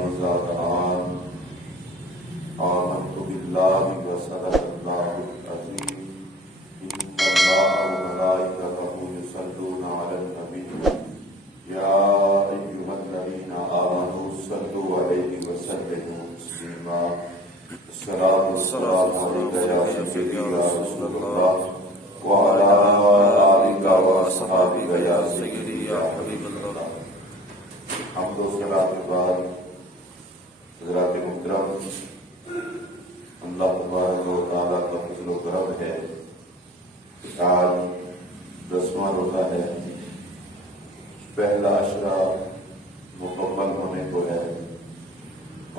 إذا دعان آمنت بالله وصدق الله العظيم إن الله وملائكته يصلون على النبي يا أيها الذين آمنوا صلوا عليه وسلموا تسليما الصلاة والسلام عليك يا سيدي يا رسول الله وعلى آلك وأصحابك يا سيدي يا حبيب الله. حمد و ثنا کے بعد حضرات محترم، اللہ تبارک و تعالیٰ کا فضل و کرم ہے کہ آج 10واں روزہ ہے، پہلا عشرہ مکمل ہونے کو ہے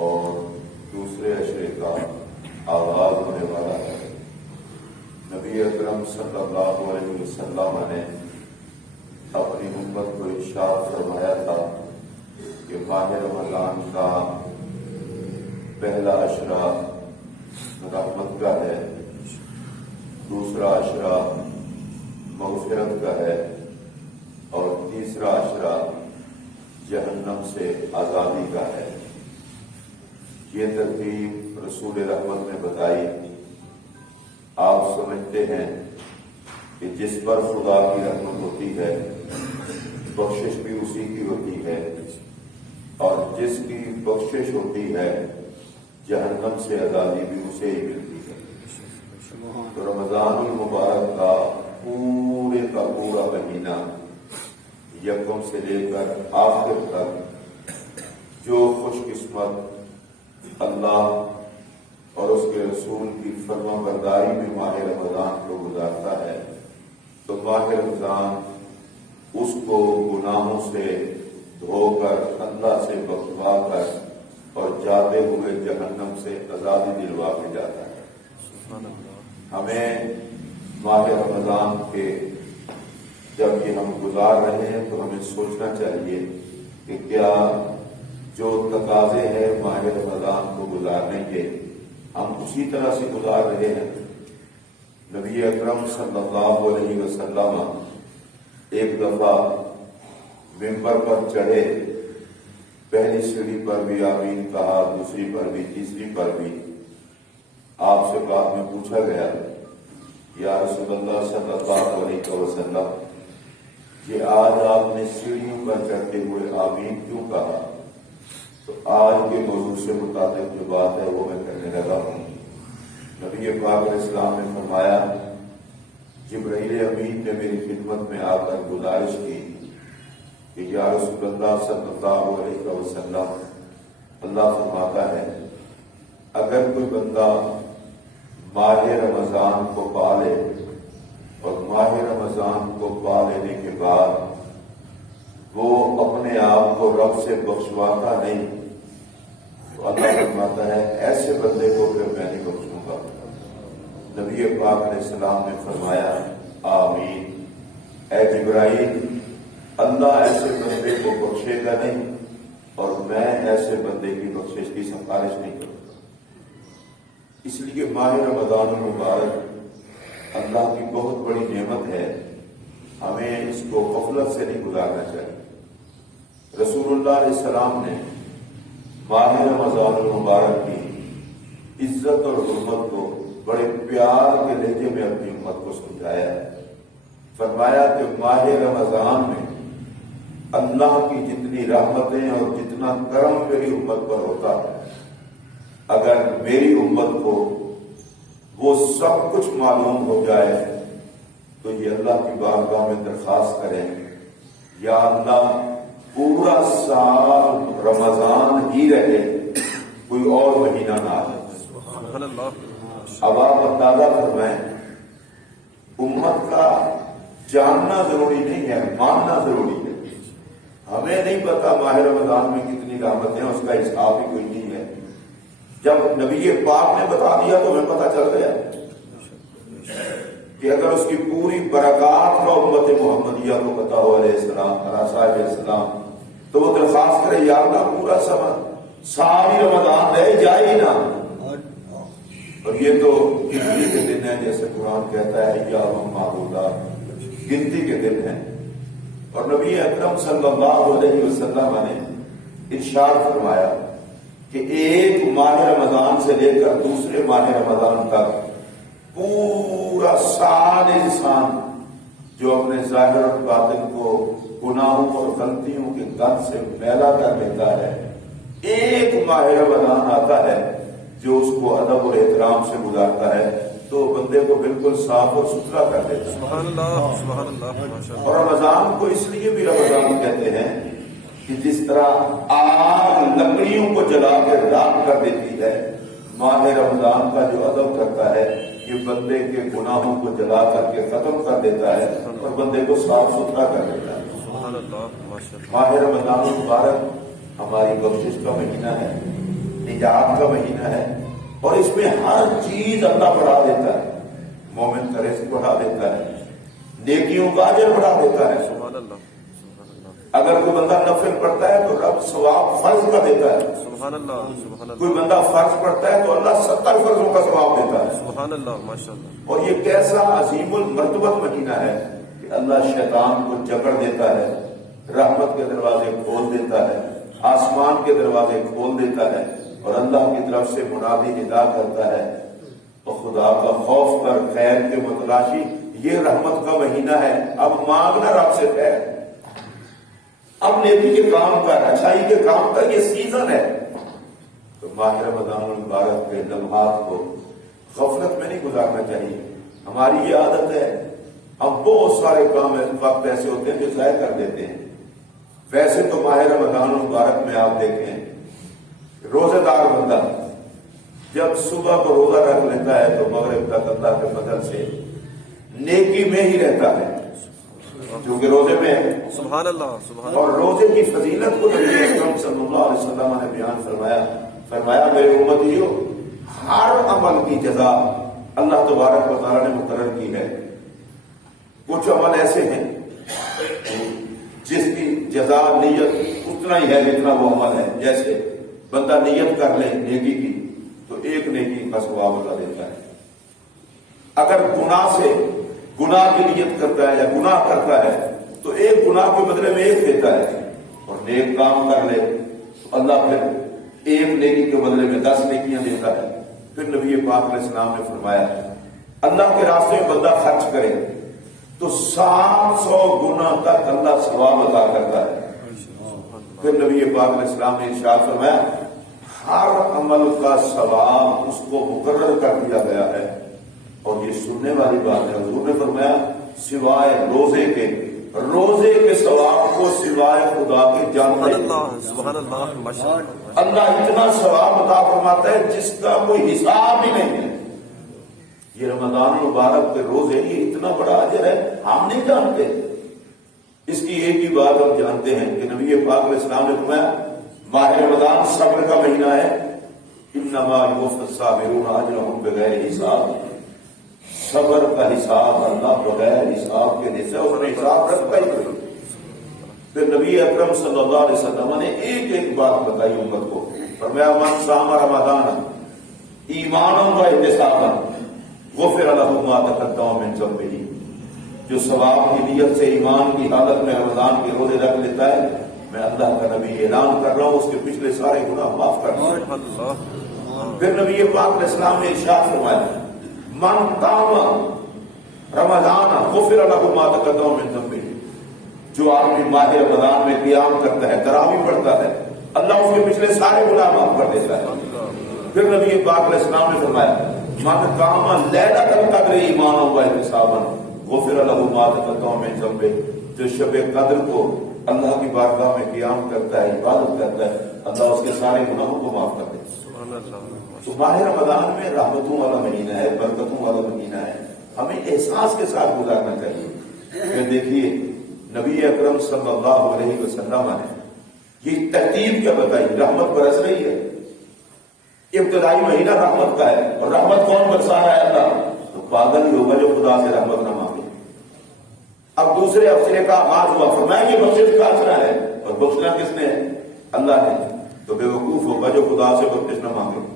اور دوسرے عشرے کا آغاز ہونے والا ہے۔ نبی اکرم صلی اللہ علیہ وسلم نے اپنی امت کو ارشاد فرمایا تھا کہ ماہ رمضان کا پہلا عشرہ رحمت کا ہے، دوسرا عشرہ مغفرت کا ہے اور تیسرا عشرہ جہنم سے آزادی کا ہے۔ یہ ترتیب رسول رحمت نے بتائی۔ آپ سمجھتے ہیں کہ جس پر خدا کی رحمت ہوتی ہے بخشش بھی اسی کی ہوتی ہے، اور جس کی بخشش ہوتی ہے جہنم سے آزادی بھی اسے ہی ملتی ہے۔ تو رمضان المبارک کا پورا مہینہ یکم سے لے کر آخر تک جو خوش قسمت اللہ اور اس کے رسول کی فرما برداری میں ماہ رمضان کو گزارتا ہے، تو ماہ رمضان اس کو گناہوں سے دھو کر اللہ سے بخشوا کر اور جاتے ہوئے جہنم سے آزادی دلوا کے جاتا ہے۔ ہمیں ماہ رمضان کے جب یہ ہم گزار رہے ہیں تو ہمیں سوچنا چاہیے کہ کیا جو تقاضے ہیں ماہ رمضان کو گزارنے کے ہم اسی طرح سے گزار رہے ہیں۔ نبی اکرم صلی اللہ علیہ وسلم ایک دفعہ ممبر پر چڑھے، پہلی سیڑھی پر بھی آمین کہا، دوسری پر بھی، تیسری پر بھی۔ آپ سے بعد میں پوچھا گیا یا رسول اللہ صلی اللہ علیہ وسلم کہ آج آپ نے سیڑھیوں پر چڑھتے ہوئے آمین کیوں کہا؟ تو آج کے موضوع سے متعلق جو بات ہے وہ میں کرنے لگا ہوں۔ نبی پاک علیہ السلام نے فرمایا، جبرائیل امین نے میری خدمت میں آ کر گزارش کی کہ یا رسول اللہ صلی اللہ علیہ وسلم، اللہ فرماتا ہے اگر کوئی بندہ ماہ رمضان کو پا لے اور ماہ رمضان کو پا لینے کے بعد وہ اپنے آپ کو رب سے بخشواتا نہیں، تو اللہ فرماتا ہے ایسے بندے کو پھر میں نہیں بخشوں گا۔ نبی پاک علیہ السلام نے فرمایا آمین، اے جبرائیل، اللہ ایسے بندے کو بخشے گا نہیں اور میں ایسے بندے کی بخشش کی سفارش نہیں کروں گا۔ اس لیے ماہ رمضان المبارک اللہ کی بہت بڑی نعمت ہے، ہمیں اس کو غفلت سے نہیں گزارنا چاہیے۔ رسول اللہ علیہ السلام نے ماہ رمضان المبارک کی عزت اور حرمت کو بڑے پیار کے لہجے میں اپنی امت کو سمجھایا ہے۔ فرمایا کہ ماہ رمضان میں اللہ کی جتنی رحمتیں اور جتنا کرم میری امت پر ہوتا ہے، اگر میری امت کو وہ سب کچھ معلوم ہو جائے تو یہ اللہ کی بارگاہ میں درخواست کریں، یا اللہ پورا سال رمضان ہی رہے، کوئی اور مہینہ نہ آئے۔ اب آپ اندازہ فرمائیں، امت کا جاننا ضروری نہیں ہے، ماننا ضروری ہے۔ ہمیں نہیں پتا ماہ رمضان میں کتنی رحمتیں ہیں، اس کا حساب ہی کوئی نہیں ہے۔ جب نبی پاک نے بتا دیا تو ہمیں پتہ چل گیا کہ اگر اس کی پوری برکات کا امت محمدیہ کو پتا ہو علیہ السلام، صاحب السلام، تو وہ درخواست کرے یا اللہ پورا ساری رمضان رہ جائے ہی نہ۔ اور یہ تو گنتی کے دن ہے، جیسے قرآن کہتا ہے یا معدودات، گنتی کے دن ہیں۔ اور نبی اکرم صلی اللہ علیہ وسلم نے ارشاد فرمایا کہ ایک ماہ رمضان سے لے کر دوسرے ماہ رمضان تک پورا سال انسان جو اپنے ظاہر اور باطن کو گناہوں اور غلطیوں کے گند سے میلا کر لیتا ہے، ایک ماہ رمضان آتا ہے جو اس کو ادب اور احترام سے گزارتا ہے تو بندے کو بالکل صاف اور ستھرا کر دیتا ہے۔ سبحان اللہ، سبحان اللہ۔ اور رمضان کو اس لیے بھی رمضان کہتے ہیں کہ جس طرح آگ لکڑیوں کو جلا کے راکھ کر دیتی ہے، ماہ رمضان کا جو ادب کرتا ہے یہ بندے کے گناہوں کو جلا کر کے ختم کر دیتا ہے اور بندے کو صاف ستھرا کر دیتا ہے۔ سبحان اللہ، ماشاء اللہ۔ ماہ رمضان المبارک ہماری بخشش کا مہینہ ہے، نجات کا مہینہ ہے، اور اس میں ہر چیز اللہ بڑھا دیتا ہے۔ مومن کا رزق بڑھا دیتا ہے، نیکیوں کا اجر بڑھا دیتا ہے۔ سبحان اللہ، سبحان اللہ۔ اگر کوئی بندہ نفل پڑھتا ہے تو رب ثواب فرض کا دیتا ہے۔ سبحان اللہ، سبحان اللہ۔ کوئی بندہ فرض پڑھتا ہے تو اللہ 70 فرضوں کا ثواب دیتا ہے۔ سبحان اللہ، ماشاء اللہ۔ اور یہ کیسا عظیم المرتبت مہینہ ہے کہ اللہ شیطان کو جکڑ دیتا ہے، رحمت کے دروازے کھول دیتا ہے، آسمان کے دروازے کھول دیتا ہے، اور اللہ کی طرف سے منادی ندا کرتا ہے اور خدا کا خوف کر خیر کے متلاشی، یہ رحمت کا مہینہ ہے، اب مانگنا رب سے خیر، اب نیکی کے کام کر، اچھائی کے کام کا، یہ سیزن ہے۔ تو ماہ رمضان المبارک کے لمحات کو غفلت میں نہیں گزارنا چاہیے۔ ہماری یہ عادت ہے، ہم بہت سارے کام وقت ایسے ہوتے ہیں جو ضائع کر دیتے ہیں۔ ویسے تو ماہ رمضان المبارک میں آپ دیکھیں، روزے دار بندہ جب صبح کو روزہ رکھ لیتا ہے تو مغرب تک اللہ کے فضل سے نیکی میں ہی رہتا ہے، کیونکہ روزے میں ہے۔ سبحان اللہ، سبحان اور روزے کی فضیلت کو نبی اکرم صلی اللہ علیہ وسلم نے بیان فرمایا میرے امتیو، ہر عمل کی جزا اللہ تبارک و تعالیٰ نے مقرر کی ہے۔ کچھ عمل ایسے ہیں جس کی جزا نیت اتنا ہی ہے جتنا وہ عمل ہے، جیسے بندہ نیت کر لے نیکی کی تو ایک نیکی کا ثواب اللہ دیتا ہے۔ اگر گناہ کی نیت کرتا ہے یا گناہ کرتا ہے تو ایک گناہ کے بدلے میں ایک دیتا ہے، اور نیک کام کر لے تو اللہ پھر ایک نیکی کے بدلے میں 10 نیکیاں دیتا ہے۔ پھر نبی پاک علیہ السلام نے فرمایا اللہ کے راستے میں بندہ خرچ کرے تو 700 گنا تک اللہ ثواب عطا کرتا ہے۔ پھر نبی پاک علیہ السلام نے ارشاد فرمایا ہر عمل کا ثواب اس کو مقرر کر دیا گیا ہے، اور یہ سننے والی بات ہے، حضور نے فرمایا سوائے روزے کے ثواب کو سوائے خدا کے جانتے ہیں۔ سبحان اللہ، ماشاء اللہ۔ اللہ اتنا ثواب عطا فرماتا ہے جس کا کوئی حساب ہی نہیں ہے۔ یہ رمضان المبارک کے روزے یہ اتنا بڑا اجر ہے، ہم نہیں جانتے۔ اس کی ایک ہی بات ہم جانتے ہیں کہ نبی پاک علیہ السلام نے فرمایا ماہ رمضان صبر کا مہینہ ہے، انما یوفی الصابرون اجرهم بغیر حساب۔ صبر کا حساب اللہ بغیر حساب کے دیتا ہے، اس نے حساب رکھتا ہی نہیں۔ پھر نبی اکرم صلی اللہ علیہ وسلم نے ایک بات بتائی امت کو، فرمایا من صام رمضان ایمانا و احتسابا غفر له ما تقدم من ذنبه، جو ثواب کی نیت سے ایمان کی حالت میں رمضان کے روزے رکھ لیتا ہے، میں اللہ کا نبی اعلان کر رہا ہوں اس کے پچھلے سارے گناہ معاف کر دوں۔ پھر نبی پاک علیہ السلام نے ارشاد فرمایا من قام رمضان غفر له ما تقدم من ذنبه، جو آدمی ماہ رمضان میں قیام کرتا ہے، تراویح پڑھتا ہے، اللہ اس کے پچھلے سارے گناہ معاف کر دیتا ہے۔ پھر نبی پاک علیہ السلام نے فرمایا من قام لیلۃ القدر ایمانا و احتسابا غفر له ما تقدم من ذنبه، جو شب قدر کو اللہ کی بارگاہ میں قیام کرتا ہے، عبادت کرتا ہے، اللہ اس کے سارے گناہوں کو معاف کر دیتا ہے۔ تو ماہ رمضان میں رحمتوں والا مہینہ ہے، برکتوں والا مہینہ ہے، ہمیں احساس کے ساتھ گزارنا چاہیے۔ پھر دیکھیے نبی اکرم صلی اللہ علیہ وسلم نے یہ ترتیب کیا بتائی، رحمت برس رہی ہے، ابتدائی مہینہ رحمت کا ہے، اور رحمت کون برسا رہا ہے؟ اللہ۔ تو پاگل ہی ہوگا جو خدا سے رحمت نہ مانگے۔ اب دوسرے افسرے کا آغاز ہوا، فرمایا یہ بخشش کا افسرہ ہے، اور بخشنا کس نے؟ اللہ نے۔ تو بے وقوف ہوگا جو خدا سے بخشش نہ مانگے۔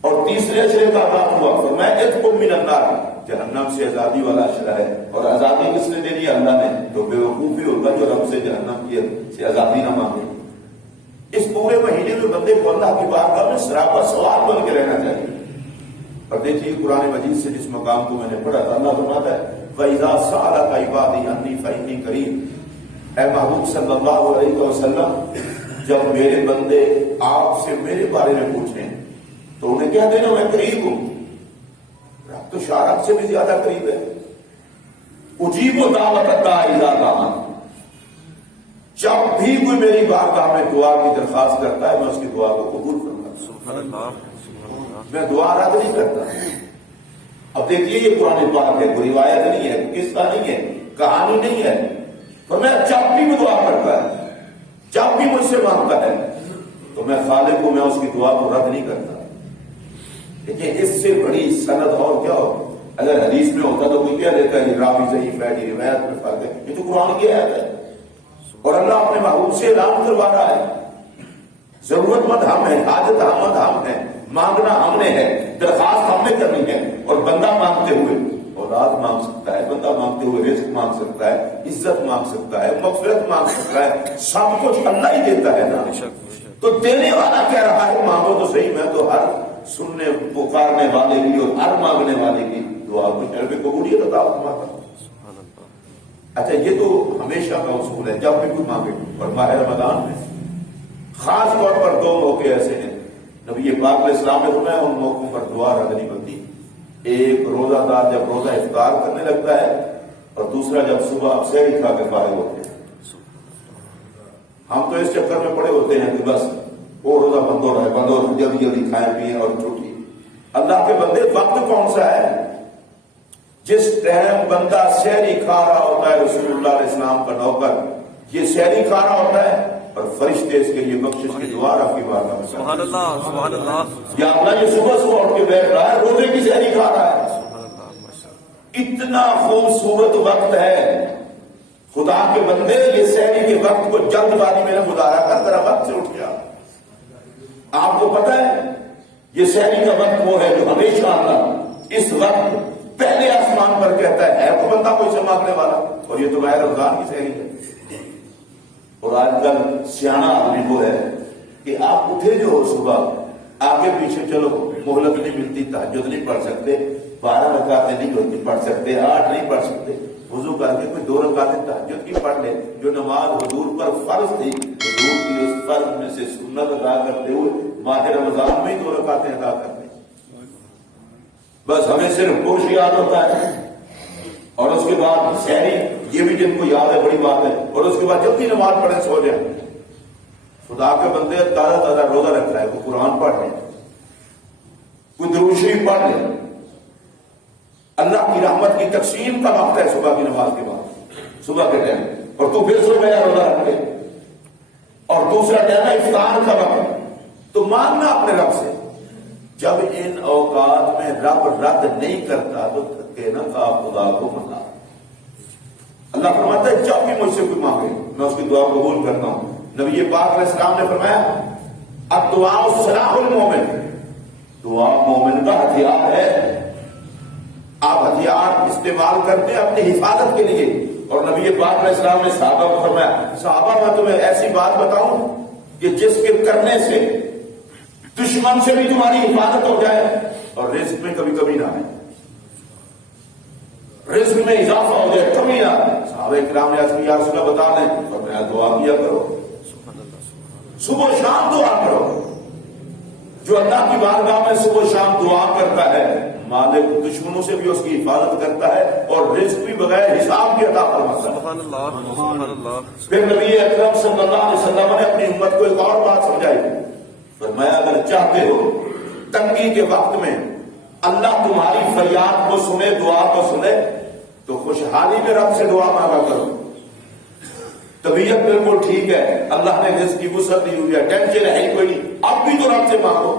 اور تیسرے اشرے کا آغاز ہوا، فرمایا اتقوا من النار، جہنم سے آزادی والا اشرہ ہے، اور آزادی کس نے دینی؟ اللہ نے۔ تو بے وقوف ہی ہوگا جو رب سے جہنم کی سے آزادی نہ مانگے۔ اس پورے مہینے میں بندے کو اللہ کی بارگاہ میں سراپا سوال بن کے رہنا چاہیے. اور دیکھیے قرآن مجید سے جس مقام کو میں نے پڑھا تھا، اللہ فرماتا ہے وَإِذَا سَأَلَكَ عِبَادِي عَنِّي فَإِنِّي قَرِيبٌ. اے محبوب صلی اللہ علیہ وسلم، جب میرے بندے آپ سے میرے بارے میں پوچھیں تو انہیں کہہ دینا میں قریب ہوں. رب تو شارب سے بھی زیادہ قریب ہے. اجیب دعوت الداعی اذا دعان. جب بھی کوئی میری بارگاہ میں دعا کی درخواست کرتا ہے میں اس کی دعا کو قبول کرتا ہوں. سبحان اللہ. میں دعا رد نہیں کرتا. اب دیکھیے یہ قرآن پاک ہے، کوئی روایت نہیں ہے، قصہ نہیں ہے، کہانی نہیں ہے. تو میں جب بھی وہ دعا کرتا ہے، جب بھی مجھ سے مانگتا ہے تو میں خالق کو، میں اس کی دعا کو رد نہیں کرتا. دیکھیے اس سے بڑی سند اور کیا ہو. اگر حدیث میں ہوتا تو کوئی کیا دیتا ہے راوی ضعیف ہے، یہ روایت میں فرق ہے. یہ تو قرآن کی آیت ہے اور اللہ اپنے محبوب سے اعلان کروا رہا ہے. ضرورت مند ہم ہیں، حاجت مند ہم ہیں، مانگنا ہم نے ہے، درخواست ہم نے کرنی ہے. اور بندہ مانگتے ہوئے اولاد مانگ سکتا ہے، بندہ مانگتے ہوئے رزق مانگ سکتا ہے، عزت مانگ سکتا ہے، مغفرت مانگ سکتا ہے. سب کچھ اللہ ہی دیتا ہے نا. تو دینے والا کہہ رہا ہے مانگو تو صحیح. میں تو ہر سننے پکارنے والے کی اور ہر مانگنے والے کی دعا کو شرف قبولیت عطا فرماتا ہوں. اچھا یہ تو ہمیشہ کا اصول ہے جب بھی کوئی مانگے. اور ماہ رمضان میں خاص طور پر دو موقع ایسے ہیں نبی پاک علیہ السلام نے فرمایا ان موقعوں پر دعا رد نہیں بنتی. ایک روزہ دار جب روزہ افطار کرنے لگتا ہے اور دوسرا جب صبح آپ سحری کھا کے فارغ ہوتے ہیں. ہم تو اس چکر میں پڑے ہوتے ہیں کہ بس وہ روزہ بند ہو رہا ہے، بند ہو رہا ہے، جلدی جلدی کھائیں پیئیں اور چھوٹی. اللہ کے بندے وقت کون سا ہے؟ جس ٹائم بندہ سحری کھا رہا ہوتا ہے، رسول اللہ علیہ السلام کا نوکر یہ سحری کھا رہا ہوتا ہے اور فرشتے اس کے لیے بخشش کی دعا آپ کی بارگاہ میں. سبحان اللہ. سبحان اللہ. یا اللہ یہ صبح صبح اٹھ کے بیٹھ رہا ہے، روزے کی سحری کھا رہا ہے. اتنا خوبصورت وقت ہے. خدا کے بندے یہ سحری کے وقت کو جلد بازی میں نہ گزارا کر، ذرا وقت سے اٹھ گیا. آپ کو پتا ہے یہ سحری کا وقت وہ ہے جو ہمیشہ اللہ اس وقت پہلے آسمان پر کہتا ہے تو بندہ کوئی سے مانگنے والا. اور یہ تو ماہ رمضان کی سحری ہے. اور آج کل سیاح آدمی وہ ہے کہ آپ اٹھے جو ہو صبح آگے پیچھے چلو مہلت نہیں ملتی، تہجد نہیں پڑھ سکتے، 12 رکعتیں نہیں ہوتی پڑھ سکتے، 8 نہیں پڑھ سکتے. وضو کر کے کوئی 2 رکعتیں تہجد کی پڑھ لے. جو نماز حضور پر فرض تھی، حضور کی اس فرض میں سے سنت ادا کرتے ہوئے ماہ رمضان میں ہی 2 رکعتیں ادا کرتے. بس ہمیں صرف گوشت یاد ہوتا ہے اور اس کے بعد سحری یہ بھی جن کو یاد ہے بڑی بات ہے. اور اس کے بعد جلدی نماز پڑھیں سو جائیں. خدا کے بندے تازہ تازہ روزہ رکھ رہا ہے، کوئی قرآن پڑھ لیں، کوئی درود شریف پڑھ لیں. اللہ کی رحمت کی تقسیم کا وقت ہے صبح کی نماز کے بعد، صبح کے ٹائم. اور تو پھر سو گیا روزہ رکھ لے. اور دوسرا ٹائم ہے افطار کا وقت. تو مانگنا اپنے رب سے. جب ان اوقات میں رب رد نہیں کرتا تو تھکے نہ کا خدا کو منا. اللہ فرماتا ہے جب بھی مجھ سے کوئی مانگے میں اس کی دعا قبول کرتا ہوں. نبی پاک علیہ السلام نے فرمایا الدعاء سلاح المومن. دعا مومن کا ہتھیار ہے. آپ ہتھیار استعمال کرتے ہیں اپنی حفاظت کے لیے. اور نبی پاک علیہ السلام نے صحابہ کو فرمایا صحابہ میں تمہیں ایسی بات بتاؤں کہ جس کے کرنے سے دشمن سے بھی تمہاری حفاظت ہو جائے اور رزق میں کبھی کبھی نہ آئے، رزق میں اضافہ ہو جائے، کمی نہ آئے. صحابہ کرام نے عرض کیا یا رسول اللہ بتا دیں. فرمایا دعا کیا کرو، صبح و شام دعا کرو. جو اللہ کی بارگاہ میں صبح و شام دعا کرتا ہے مالک دشمنوں سے بھی اس کی حفاظت کرتا ہے اور رزق بھی بغیر حساب کے عطا فرماتا ہے. سبحان اللہ. سبحان اللہ. پھر نبی اکرم صلی اللہ علیہ وسلم نے اپنی امت کو ایک اور بات سمجھائی. فرمایا اگر چاہتے ہو تنگی کے وقت میں اللہ تمہاری فریاد کو سنے، دعا کو سنے تو خوشحالی میں رب سے دعا مانگا کرو. طبیعت بالکل ٹھیک ہے، اللہ نے رزق کی وسعت دی ہوئی ہے، ٹینشن ہے کوئی نہیں، اب بھی تو رب سے مانگو.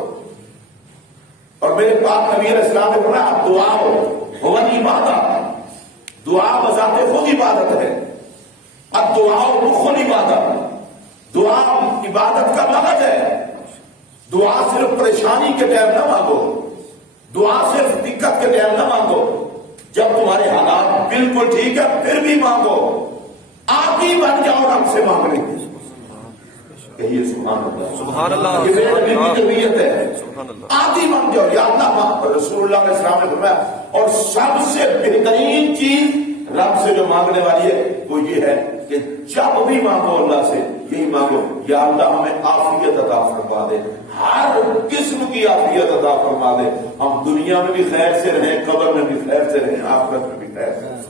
اور میرے پاک نبی علیہ السلام نے فرمایا دعا ہو عبادت. دعا بذات خود عبادت ہے. اب دعا رخ عبادت. دعا عبادت کا مغز ہے. دعا صرف پریشانی کے ٹائم نہ مانگو، دعا صرف دقت کے ٹائم نہ مانگو. جب تمہارے حالات بالکل ٹھیک ہے پھر بھی مانگو. آپ ہی بن جاؤ رب سے مانگنے. کہیے سبحان اللہ. سبحان اللہ. یہ میرے نبی کی تربیت ہے. سبحان اللہ. آدھی بن جاؤ یا اللہ. رسول اللہ علیہ السلام نے فرمایا اور سب سے بہترین چیز رب سے جو مانگنے والی ہے وہ یہ ہے کہ جب بھی مانگو اللہ سے یہی مانگو یا اللہ ہمیں عافیت عطا فرما دے, ہر قسم کی عافیت عطا فرما دے, ہم دنیا میں بھی خیر سے رہیں, قبر میں بھی خیر سے رہیں, آخرت میں بھی خیر سے رہیں.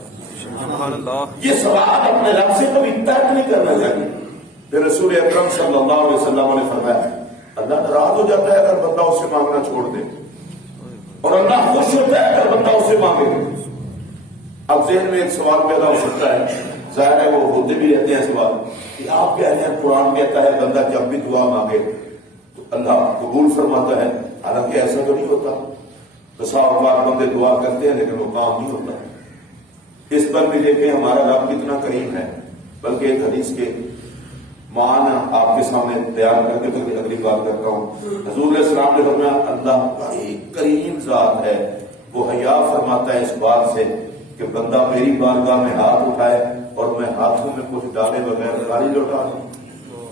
سبحان اللہ. یہ سوال اپنے رب سے کبھی ترک نہیں کرنا چاہیے. پھر رسول اکرم صلی اللہ علیہ وسلم نے فرمایا اللہ ناراض ہو جاتا ہے اگر بندہ اس سے مانگنا چھوڑ دے, اور اللہ خوش ہوتا ہے اگر بندہ اس سے مانگے. اب ذہن میں ایک سوال پیدا ہو سکتا ہے, ظاہر ہے وہ ہوتے بھی رہتے ہیں سوال کہ آپ کہہ رہے ہیں قرآن کہتا ہے بندہ جب بھی دعا مانگے تو اللہ قبول فرماتا ہے, حالانکہ ایسا تو نہیں ہوتا. بسا اوقات بندے دعا کرتے ہیں لیکن وہ کام نہیں ہوتا. اس پر بھی دیکھیں ہمارا رب کتنا کریم ہے. بلکہ ایک حدیث کے معنی آپ کے سامنے بیان کر کے پھر اگلی بات کرتا ہوں. حضور علیہ السلام نے فرمایا اللہ بڑی کریم ذات ہے, وہ حیا فرماتا ہے اس بات سے کہ بندہ میری بارگاہ میں ہاتھ اٹھائے اور میں ہاتھوں میں کچھ ڈالے بغیر خالی لوٹا دوں.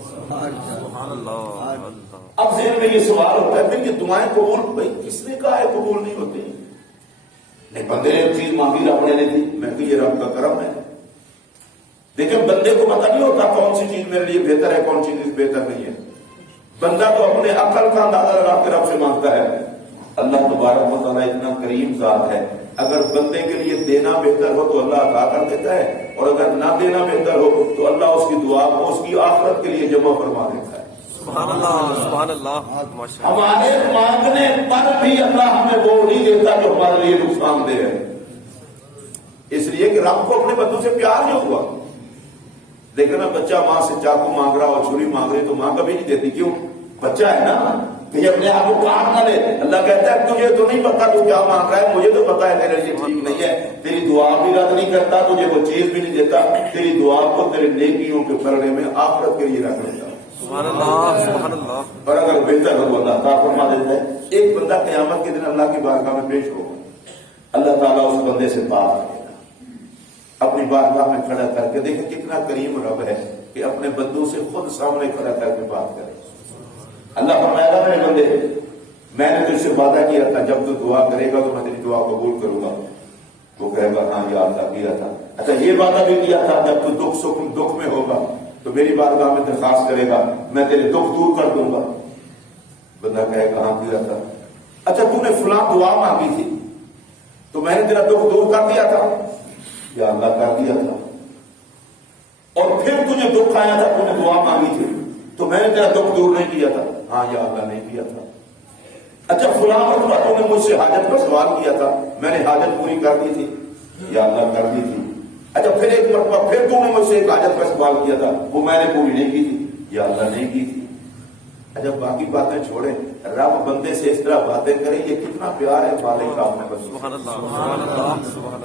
سبحان اللہ. اب ذہن میں یہ سوال ہوتا ہے پھر کہ دعائیں قبول, بھائی کس نے کہا ہے قبول نہیں ہوتی؟ نہیں, بندے نے ایک چیز مانگی رب نے نہیں دی, میں کہ یہ رب کا کرم ہے. دیکھیں بندے کو پتہ نہیں ہوتا کون سی چیز میرے لیے بہتر ہے کون سی چیز بہتر نہیں ہے. بندہ تو اپنے عقل کا اندازہ لگا کے رب سے مانگتا ہے. اللہ تبارک و تعالیٰ اتنا کریم ذات ہے, اگر بندے کے لیے دینا بہتر ہو تو اللہ عطا کر دیتا ہے, اور اگر نہ دینا بہتر ہو تو اللہ اس کی دعا کو اس کی آخرت کے لیے جمع فرما دیتا ہے. سبحان اللہ. سبحان اللہ. ہمارے مانگنے پر بھی اللہ ہمیں وہ نہیں دیتا جو ہمارے لیے نقصان دہ ہے, اس لیے کہ رب کو اپنے بندوں سے پیار نہیں ہوا. دیکھیں نا بچہ ماں سے چاقو مانگ رہا اور چھری مانگ رہی تو ماں کبھی نہیں دیتی. کیوں؟ بچہ ہے نا, کہ اپنے آپ کو کاٹ نہ لے. اللہ کہتا ہے تجھے تو نہیں پتا تو کیا مانگ رہا ہے, مجھے تو پتا ہے تیرے لیے ٹھیک نہیں ہے, تیری دعا بھی رد نہیں کرتا, تجھے وہ چیز بھی نہیں دیتا, تیری دعا کو تیرے نیکیوں کے پلڑے میں آخرت کے لیے رکھ لیتا. سبحان اللہ. سبحان اللہ. اور اگر بہتر ہو اللہ عطا فرما دیتا ہے. ایک بندہ قیامت کے دن اللہ کی بارگاہ میں پیش ہوگا, اللہ تعالیٰ اس بندے سے بات کرے گا, اپنی بارگاہ میں کھڑا کر کے. دیکھیں کتنا کریم رب ہے کہ اپنے بندوں سے خود سامنے کھڑا کر کے بات کرے. اللہ فرمائے گا میرے بندے میں نے تجھ سے وعدہ کیا تھا جب تو دعا کرے گا تو میں تیری دعا قبول کروں گا. وہ کہے گا ہاں یا اللہ کیا تھا. اچھا یہ وعدہ بھی کیا تھا جب تو دکھ میں ہوگا تو میری بارگاہ میں درخواست کرے گا میں تیرے دکھ دور کر دوں گا. بندہ کہے گا ہاں کیا تھا. اچھا تو نے فلاں دعا مانگی تھی تو میں نے تیرا دکھ دور کر دیا تھا. یا اللہ کر دیا تھا. اور پھر تجھے دکھ آیا تھا, تو نے دعا مانگی تھی تو میں نے تیرا دکھ دور نہیں کیا تھا. ہاں یا اللہ نہیں کیا تھا. اچھا فلاں مرتبہ تو نے مجھ سے حاجت کا سوال کیا تھا, میں نے حاجت پوری کر دی تھی. یا اللہ کر دی تھی. اچھا پھر ایک مرتبہ پھر تو نے مجھ سے ایک حاجت کا سوال کیا تھا, وہ میں نے پوری نہیں کی تھی. یا اللہ نہیں کی تھی. اچھا باقی باتیں چھوڑیں, رب بندے سے اس طرح باتیں کریں, یہ کتنا پیار ہے مالک کا اپنے بندے. سبحان اللہ. سبحان اللہ.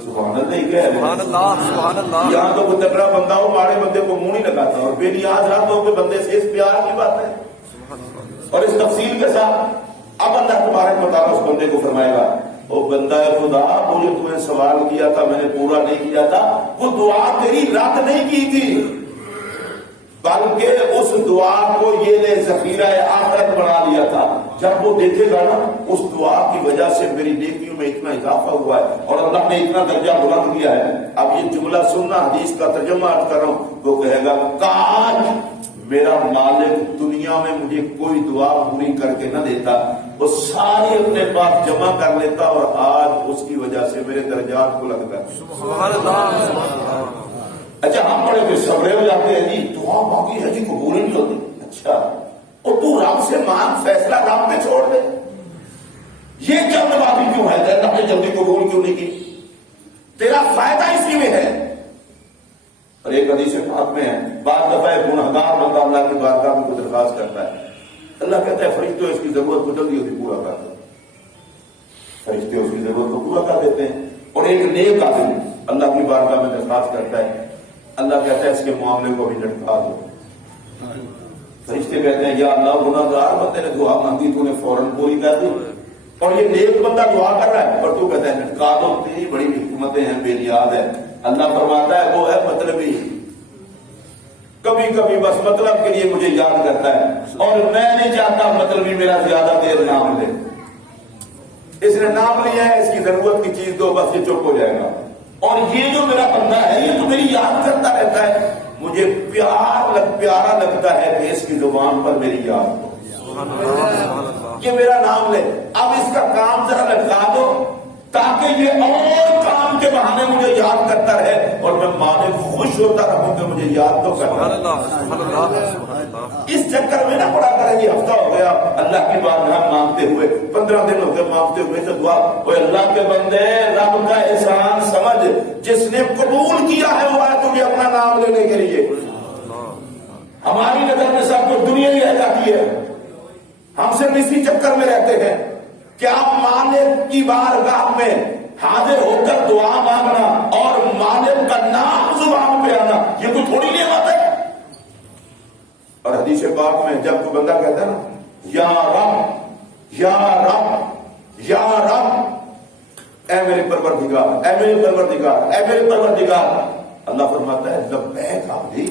سبحان اللہ ہی کہہ رہے ہیں. سبحان اللہ. سبحان اللہ. یہاں تو کوئی تگڑا بندہ ہو ماڑے بندے کو منہ نہیں لگاتا, اور بے نیاز رب ہو کے بندے سے اس پیار کی بات ہے. اور اس تفصیل کے ساتھ اب اللہ تبارک و تعالیٰ اس بندے کو فرمائے گا او بندہ خدا وہ جو تمہیں سوال کیا تھا میں نے پورا نہیں کیا تھا, وہ دعا تیری رد نہیں کی تھی بلکہ اس دعا کو یہ نے ذخیرہ آخرت بنا لیا تھا. جب وہ دیکھے گا نا اس دعا کی وجہ سے میری نیکیوں میں اتنا اضافہ ہوا ہے اور اللہ نے اتنا درجہ بلند کیا ہے. اب یہ جملہ سننا, حدیث کا ترجمہ کر رہا ہوں. وہ کہے گا کاش میرا مالک دنیا میں مجھے کوئی دعا پوری کر کے نہ دیتا, وہ ساری اپنے پاس جمع کر لیتا اور آج اس کی وجہ سے میرے درجات بلند کر. سبحان اللہ. اچھا ہم بڑے بے صبرے ہو جاتے ہیں, جی دعا باقی ہے جی قبول نہیں ہوتی. اچھا اور تو رب سے مانگ, فیصلہ رب پہ چھوڑ دے. یہ جلد بازی کیوں ہے؟ اللہ نے جلدی قبول کیوں نہیں کی؟ تیرا فائدہ اسی میں ہے. اور ایک حدیث پاک میں ہے بعض دفعہ گنہگار بندہ اللہ کی بارگاہ میں کوئی درخواست کرتا ہے, اللہ کہتا ہے فرشتے اس کی ضرورت کو جلدی جلدی پورا کر دو. فرشتے اس کی ضرورت کو پورا کر دیتے ہیں. اور ایک نیک آدمی اللہ کی بارگاہ میں درخواست کرتا ہے, اللہ کہتا ہے اس کے معاملے کو بھی لٹکا دو. فرشتے کہتے ہیں یا اللہ گنہگار بندے نے دعا مانگی تو نے فوراً پوری کر دی, اور یہ نیک بندہ دعا کر رہا ہے اور تو کہتا ہے لٹکا دو, تیری بڑی حکمتیں ہیں, بے نیاز ہے. اللہ فرماتا ہے وہ ہے مطلبی, کبھی کبھی بس مطلب کے لیے مجھے یاد کرتا ہے، اور میں نہیں چاہتا مطلب ہی میرا زیادہ دیر نام لے. اس نے نام لیا ہے، اس کی ضرورت کی چیز دو، بس یہ چپ ہو جائے گا. اور یہ جو میرا بندہ ہے یہ تو میری یاد کرتا رہتا ہے، مجھے پیارا لگتا ہے کہ اس کی زبان پر میری یاد ہو. یہ میرا نام لے. اب اس کا کام ذرا لٹکا دو تاکہ یہ اور کام کے بہانے مجھے یاد کرتا رہے اور میں مالک خوش ہوتا رہوں کہ مجھے یاد تو کرتا. اس چکر میں نہ پڑا کریں یہ ہفتہ ہو گیا اللہ کی بارگاہ مانگتے ہوئے، 15 دن ہو گئے مانگتے ہوئے تو دعا. وہ اللہ کے بندے رب کا احسان سمجھ، جس نے قبول کیا ہے وہ آئے تجھے اپنا نام لینے کے لیے. ہماری نظر میں سب کچھ دنیا ہی رہ جاتی ہے، ہم صرف اسی چکر میں رہتے ہیں. کیا مالک کی بارگاہ میں حاضر ہو کر دعا مانگنا اور مالک کا نام زبان پہ آنا یہ کوئی تھوڑی نعمت ہے؟ اور حدیث پاک میں جب کوئی بندہ کہتا ہے نا یا رب یا رب یا رب، اے میرے پروردگار اے میرے پروردگار اے میرے پروردگار، اللہ فرماتا ہے لبیک عبدی،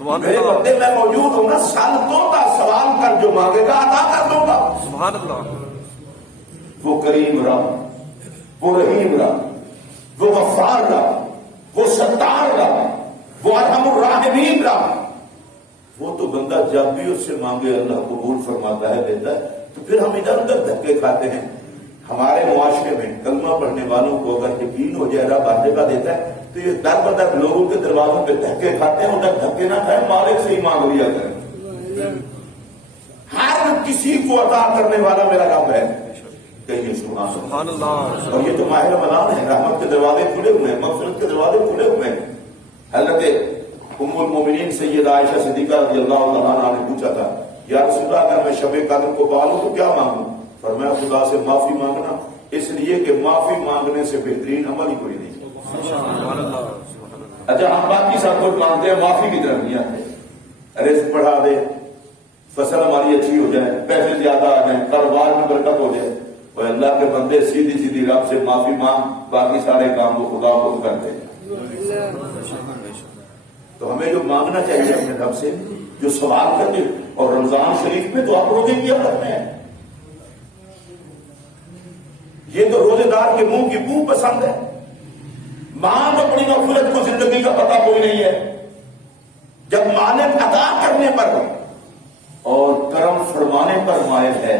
میرے بندے میں موجود ہوں گا، سال توتا سوال کر جو مانگے گا عطا کر دوں گا. سبحان اللہ. وہ کریم رب، وہ رحیم رب، وہ غفار رب، وہ ستار رب، وہ ارحم الراحمین رب، وہ تو بندہ جب بھی اس سے مانگے اللہ قبول فرماتا ہے، دیتا ہے. تو پھر ہم ادھر ادھر دھکے کھاتے ہیں. ہمارے معاشرے میں کلمہ پڑھنے والوں کو اگر یقین ہو جائے رب ہر جگہ دیتا ہے تو یہ در بدر لوگوں کے دروازوں پہ دھکے کھاتے ہیں. ادھر دھکے نہ کھائیں، مالک سے ہی مانگ لیا کریں. ہر کسی کو عطا کرنے والا میرا رب ہے. کہیے سبحان اللہ. اور یہ تو ماہ رمضان ہے، رحمت کے دروازے کھلے ہوئے ہیں، مغفرت کے دروازے کھلے ہوئے ہیں. حضرت ام المومنین سیدہ عائشہ صدیقہ رضی اللہ تعالیٰ عنہا نے پوچھا تھا یا رسول اللہ اگر میں شب قدر کو پالوں تو کیا مانگوں؟ فرمایا خدا سے معافی مانگنا، اس لیے کہ معافی مانگنے سے بہترین عمل ہی کوئی نہیں. اچھا ہم باقی سب کچھ مانگتے ہیں، معافی کی طرف نہیں آتے. رزق بڑھا دے، فصل ہماری اچھی ہو جائے، پیسے زیادہ آ جائیں، کاروبار میں برکت ہو جائے. اور اللہ کے بندے سیدھی سیدھی رب سے معافی مانگ، باقی سارے کام کو خدا خود کرتے ہیں. تو ہمیں جو مانگنا چاہیے اپنے رب سے، جو سوال کرتے. اور رمضان شریف میں تو آپ روزے کیا کرتے ہیں، یہ تو روزے دار کے منہ کی بو پسند ہے. مانگ اپنی مغفرت کو، زندگی کا پتہ کوئی نہیں ہے. جب مالک عطا کرنے پر اور کرم فرمانے پر مائل ہے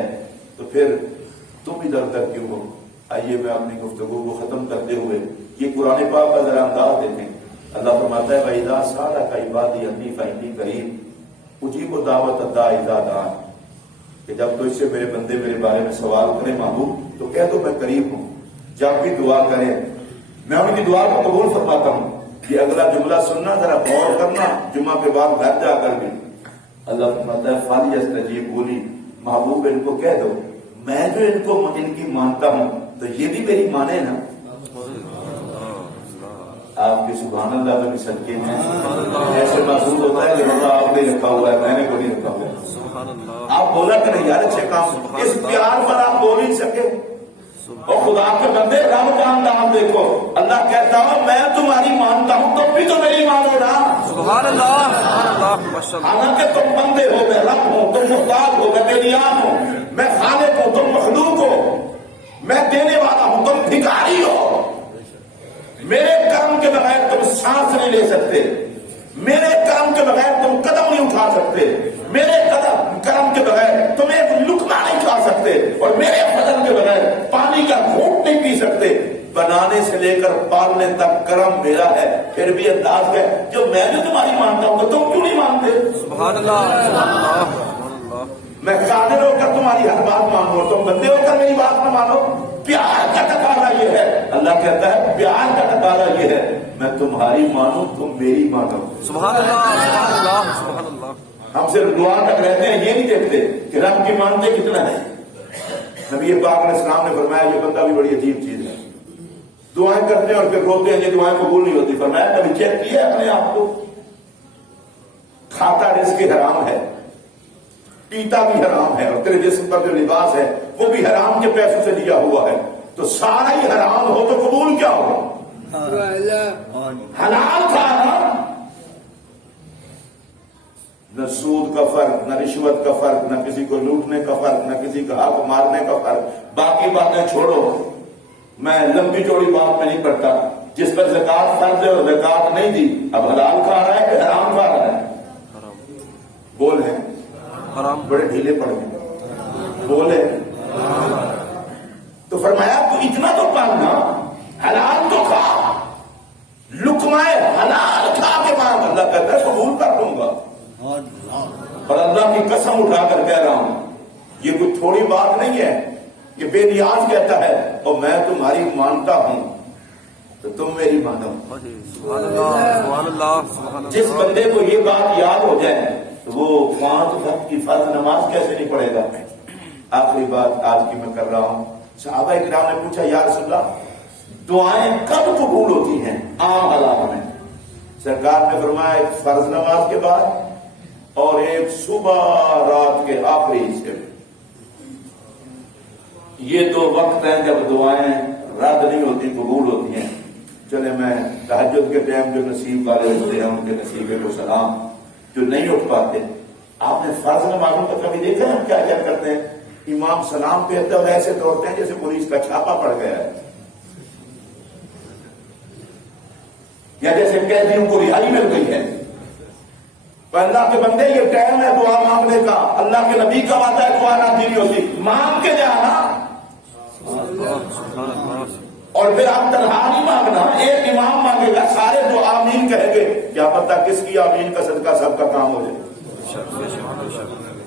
تو پھر تم ادھر ادھر کیوں ہو؟ آئیے میں اپنی گفتگو کو ختم کرتے ہوئے یہ قرآن پاک کا ذرا انداز دیکھیں. اللہ فرماتا ہے وَإِذَا سَأَلَكَ عِبَادِي عَنِّي فَإِنِّي قَرِيبٌ أُجِيبُ دَعْوَةَ الدَّاعِ إِذَا دَعَانِ، کہ جب تو اس سے میرے بندے میرے بارے میں سوال کریں محبوب تو کہہ دو میں قریب ہوں، جب بھی دعا کریں میں ان کی دعا کو قبول فرماتا ہوں. یہ اگلا جملہ سننا، ذرا غور کرنا جمعہ کے بعد گھر جا کر بھی. اللہ فرماتا ہے فَلْيَسْتَجِيبُوا لِي، محبوب ان کو کہہ دو میں جو ان کی مانتا ہوں تو یہ بھی میری مانے نا. آپ کی سبحان اللہ کا بھی صدقے میں ایسے محسوس ہوتا ہے کہ اللہ آپ نے رکھا ہوا ہے، میں نے کوئی نہیں رکھا ہوا ہے. آپ بولا کہ نہیں یار اچھے کام، اس پیار پر آپ بول نہیں سکے. اور خدا کے بندے رب کا انداز دیکھو، اللہ کہتا ہوں میں تمہاری مانتا ہوں تم بھی تو میری مانو نا. سبحان اللہ سبحان اللہ. حالانکہ تم بندے ہو، میں رب ہوں، تم محتاج ہو، میں بے نیاز ہوں. میں خالق ہوں، تم مخلوق ہو. میں دینے والا ہوں، تم بھکاری ہو. میرے کرم کے بغیر تم سانس نہیں لے سکتے، میرے کرم کے بغیر تم قدم نہیں اٹھا سکتے، میرے کرم کے بغیر تم ایک لقمہ نہیں کھا سکتے، اور میرے فضل کے بغیر پانی کا گھونٹ نہیں پی سکتے. بنانے سے لے کر پالنے تک کرم میرا ہے. پھر بھی انداز ہے جو میں جو تمہاری مانتا ہوں تو تم کیوں نہیں مانتے؟ سبحان اللہ سبحان اللہ سبحان اللہ. میں قادر ہو کر تمہاری ہر بات مانو، تم بندے ہو کر میری بات نہ مانو. پیار کا تقاضا یہ ہے، اللہ کہتا ہے پیار کا تقاضا یہ ہے میں تمہاری مانوں تم میری مانو. سبحان اللہ سبحان اللہ سبحان اللہ. ہم صرف دعا تک رہتے ہیں، یہ نہیں دیکھتے کہ رب کی مانتے کتنا ہے. نبی پاک علیہ السلام نے فرمایا یہ بندہ بھی بڑی عجیب چیز ہے، دعائیں کرتے ہیں اور پھر روتے ہیں یہ دعائیں قبول نہیں ہوتی. فرمایا کبھی چیک کیا اپنے آپ کو؟ کھاتا رزق حرام ہے، پیتا بھی حرام ہے، اور تیرے جسم پر جو لباس ہے وہ بھی حرام کے پیسوں سے لیا ہوا ہے. تو سارا ہی حرام ہو تو قبول کیا ہو؟ حلال تھا نا. نہ سود کا فرق، نہ رشوت کا فرق، نہ کسی کو لوٹنے کا فرق، نہ کسی کا حق مارنے کا فرق. باقی باتیں چھوڑو، میں لمبی چوڑی بات میں نہیں پڑتا. جس پر زکات فرض ہے اور زکات نہیں دی، اب حلال کھا رہا ہے کہ حرام کھا رہا ہے؟ بولے حرام. بڑے ڈھیلے پڑ گئے. بولے تو فرمایا تو اتنا تو پالنا، حلال تو کھا، لقمائے حلال کھا کے مانگ. اللہ کہتا ہے قبول کر لوں گا. اور اللہ کی قسم اٹھا کر کہہ رہا ہوں، یہ کوئی تھوڑی بات نہیں ہے کہ بے نیاز کہتا ہے اور میں تمہاری مانتا ہوں تو تم میری مانو. سبحان اللہ سبحان اللہ سبحان جس اللہ. بندے کو یہ بات یاد ہو جائے تو وہ 5 وقت کی فرض نماز کیسے نہیں پڑھے گا. آخری بات آج کی میں کر رہا ہوں. صحابہ کرام نے پوچھا یا رسول اللہ دعائیں کب قبول ہوتی ہیں عام حالات میں؟ سرکار نے فرمایا ایک فرض نماز کے بعد اور ایک صبح رات کے آخری حصے میں. یہ 2 وقت ہیں جب دعائیں رد نہیں ہوتی، قبول ہوتی ہیں. چلے میں تہجد کے ٹائم جو نصیب والے ہوتے ہیں ان کے نصیبے کو سلام. جو نہیں اٹھ پاتے، آپ نے فرض نمازوں کا کبھی دیکھا ہے ہم کیا کیا کرتے ہیں؟ امام سلام کہتے اور ایسے دوڑتے ہیں جیسے پولیس کا چھاپا پڑ گیا ہے، یا جیسے قیدیوں کو رہائی مل گئی ہے. تو اللہ کے بندے یہ ٹائم ہے دعا مانگنے کا. اللہ کے نبی کا وعدہ ہے دعا نہ دینی ہوتی، مانگ کے جانا. اور پھر آپ تنہا نہیں مانگنا، ایک امام مانگے گا، سارے دو آمین کہیں گے. کیا پتہ کس کی آمین کا صدقہ سب کا کام ہو جائے.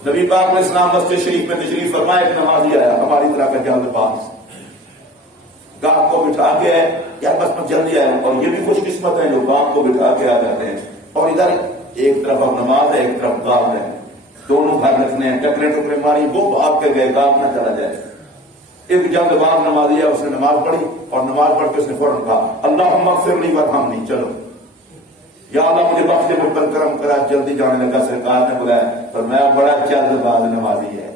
نبی پاک علیہ السلام مسجد شریف میں تشریف فرمائے، ایک نمازی آیا ہماری طرح کا جلد باز، گاہک کو بٹھا کے یار بس میں جلدی آیا. اور یہ بھی خوش قسمت ہے جو گاہک کو بٹھا کے آ جاتے ہیں. اور ادھر ایک طرف اب نماز ہے ایک طرف گاہک ہے، دونوں گھر رکھنے ہیں. ٹکرے ٹکرے ماری، وہ بھاگ کے گئے گاہک نہ چلا جائے. ایک جلد باز نمازی ہے، اس نے نماز پڑھی اور نماز پڑھ کے اس نے فوراً کہا اللہم اغفر لی وارحمنی. چلو یا اللہ مجھے بخش دے، مجھ پر کرم کرا. جلدی جانے لگا. سرکار نے بلایا پر میں بڑا جلد باز نمازی ہے.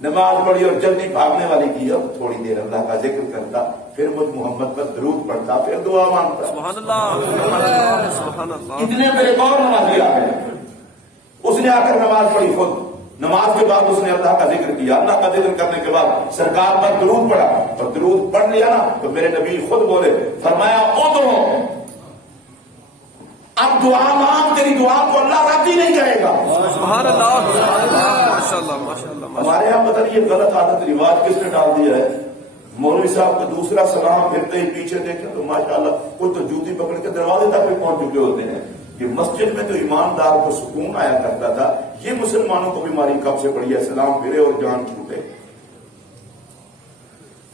نماز پڑھی اور جلدی بھاگنے والی کی. اب تھوڑی دیر اللہ کا ذکر کرتا، پھر مجھ محمد پر درود پڑھتا، پھر دعا مانگتا. سبحان اللہ سبحان اللہ سبحان اللہ. اتنے میرے اور نمازی آ گئے. اس نے آ کر نماز پڑھی خود. نماز کے بعد اس نے اللہ کا ذکر کیا. اللہ کا ذکر کرنے کے بعد سرکار پر درود پڑھا اور درود پڑھ لیا نا تو میرے نبی خود بولے، فرمایا ادعو، اب دعا مانگ، تیری دعا کو اللہ رد ہی نہیں کرے گا. سبحان اللہ سبحان اللہ ماشاء اللہ ماشاء اللہ. ہمارے یہاں پتہ نہیں یہ غلط عادت رواج کس نے ڈال دیا ہے. مولوی صاحب کو دوسرا سلام پھرتے ہی پیچھے دیکھیں تو ماشاءاللہ کوئی تو جوتی پکڑ کے دروازے تک بھی پہنچ چکے ہوتے ہیں. یہ مسجد میں تو ایماندار کو سکون آیا کرتا تھا، یہ مسلمانوں کو بیماری کب سے پڑی ہے سلام پھرے اور جان چھوٹے.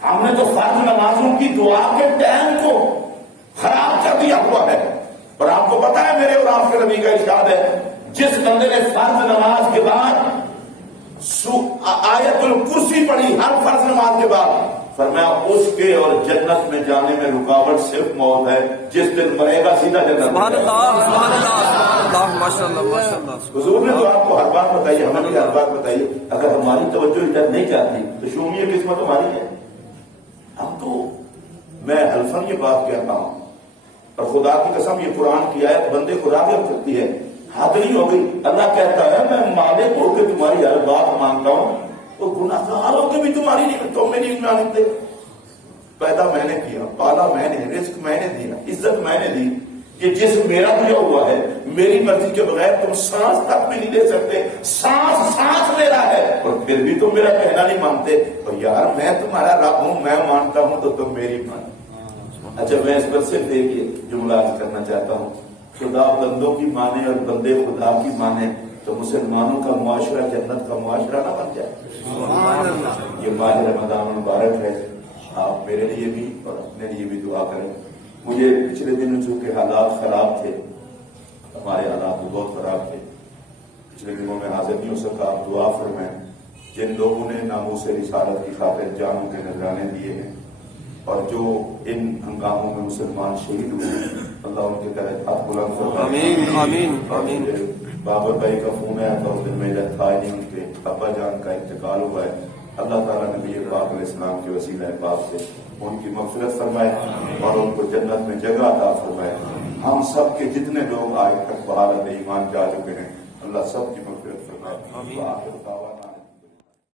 ہم نے تو فرض نمازوں کی دعا کے ٹائم کو خراب کر دیا ہوا ہے. اور آپ کو پتا ہے میرے اور آپ کے نبی کا ارشاد ہے، جس بندے نے فرض نماز کے بعد آیت الکرسی پڑھی ہر فرض نماز کے بعد، فرمایا اس کے اور جنت میں جانے میں رکاوٹ صرف موت ہے. جس دن مرے گا سیدھا جنت. سبحان اللہ سبحان اللہ سبحان اللہ ماشاء اللہ ماشاء اللہ. حضور نے تو آپ کو ہر بات بتائی، ہمیں بھی ہر بات بتائیے. اگر ہماری توجہ ادھر نہیں جاتی تو شومی قسمت ہماری ہے. ہم تو میں حلفاً یہ بات کہتا ہوں اور خدا کی قسم یہ قرآن کی آیت بندے کو راغب کرتی ہے. حد نہیں ہو گئی. اللہ کہتا ہے میں مالک ہو کے تمہاری ہر بات مانتا ہوں اور گناہ گار ہو کے بھی تمہاری نہیں، تم میں نہیں مانتے. پیدا میں نے کیا، پالا میں نے، رزق میں نے دیا، عزت میں نے دی. یہ جسم میرا دیا ہوا ہے، میری مرضی کے بغیر تم سانس تک بھی نہیں لے سکتے. سانس میرا ہے اور پھر بھی تم میرا کہنا نہیں مانتے. اور یار میں تمہارا رب ہوں، میں مانتا ہوں تو تم میری مان. اچھا میں اس پر صرف ایک جملہ عرض کرنا چاہتا ہوں. خدا بندوں کی مانے اور بندے خدا کی مانے تو مسلمانوں کا معاشرہ جنت کا معاشرہ نہ بن جائے. یہ ماہ رمضان مبارک ہے، آپ میرے لیے بھی اور اپنے لیے بھی دعا کریں. مجھے پچھلے دنوں چونکہ حالات خراب تھے، ہمارے حالات بہت خراب تھے، پچھلے دنوں میں حاضر نہیں ہو سکا. آپ دعا فرمائیں. جن لوگوں نے ناموس رسالت کی خاطر جانوں کے نذرانے دیے ہیں اور جو ان ہنگاموں میں مسلمان شہید ہوئے ہیں، اللہ ان کے تحت ہاتھ بلند فرمائے. آمین آمین آمین. بابر بھائی کا فون آیا تھا اس دن میں تھا ہی نہیں، ان کے ابا جان کا انتقال ہوا ہے. اللہ تعالیٰ نبی پاک علیہ السلام کے وسیلہ پاک سے ان کی مغفرت فرمائے اور ان کو جنت میں جگہ عطا فرمائے. ہم سب کے جتنے لوگ آج تک بحالت ایمان جا چکے ہیں اللہ سب کی مغفرت فرمائے.